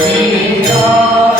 Sing God.